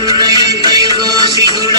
ಕಣ್ಣಯನ್ ಕೈಗೋಸಿಗುಣ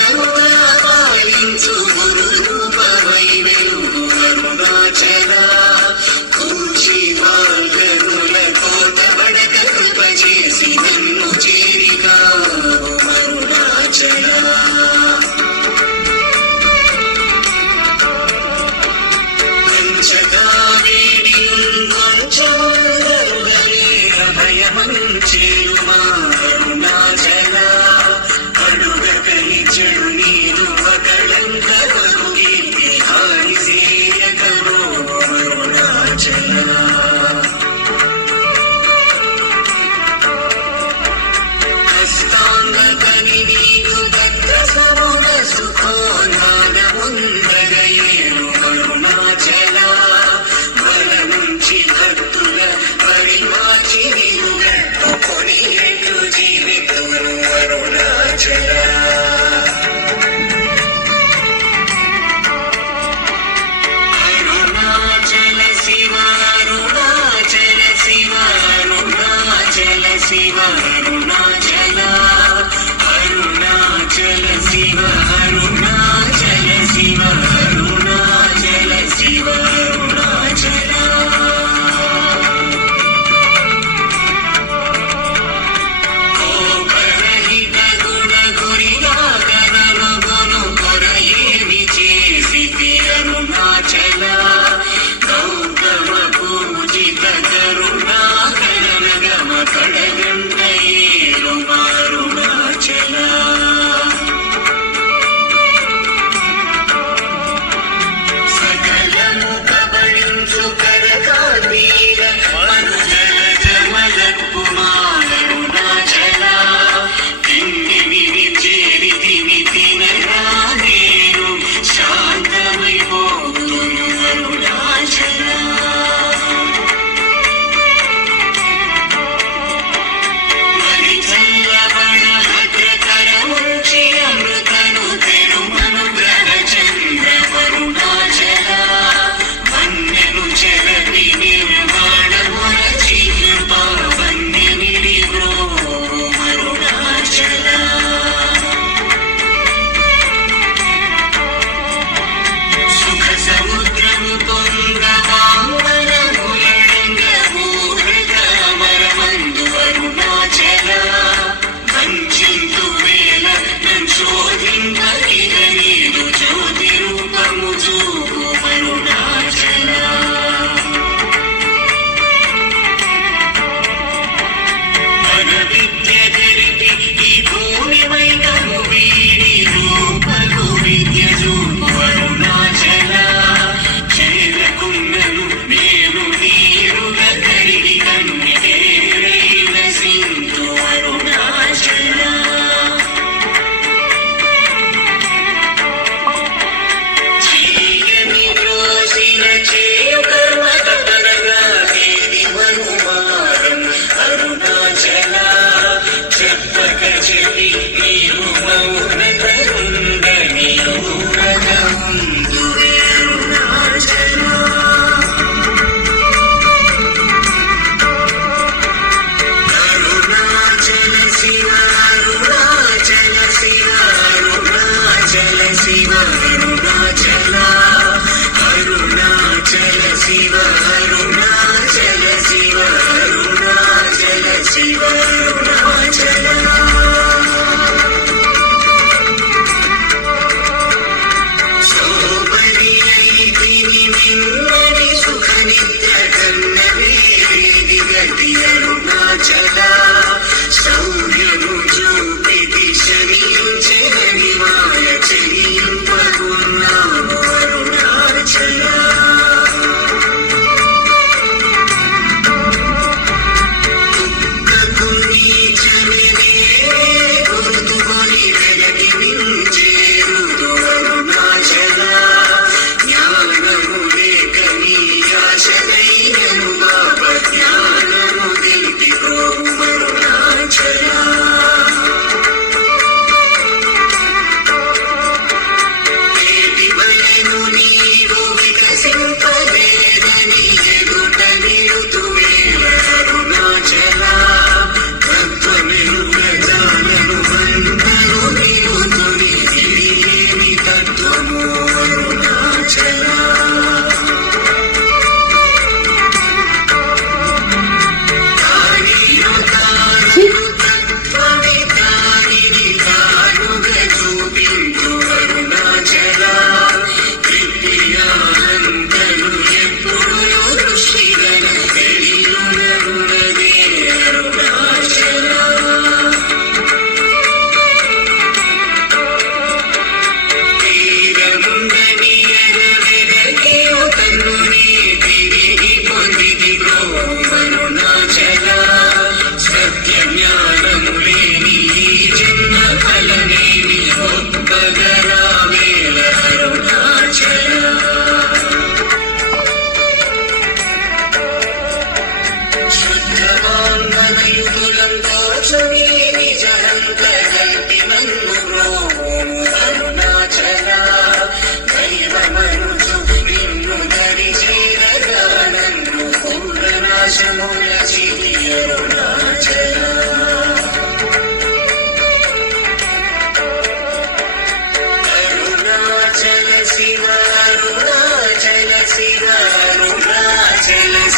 తెలియడు నా జలా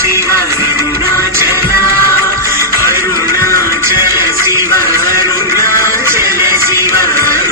Arunachala Siva Arunachala Arunachala Siva Arunachala Siva Arunachala Siva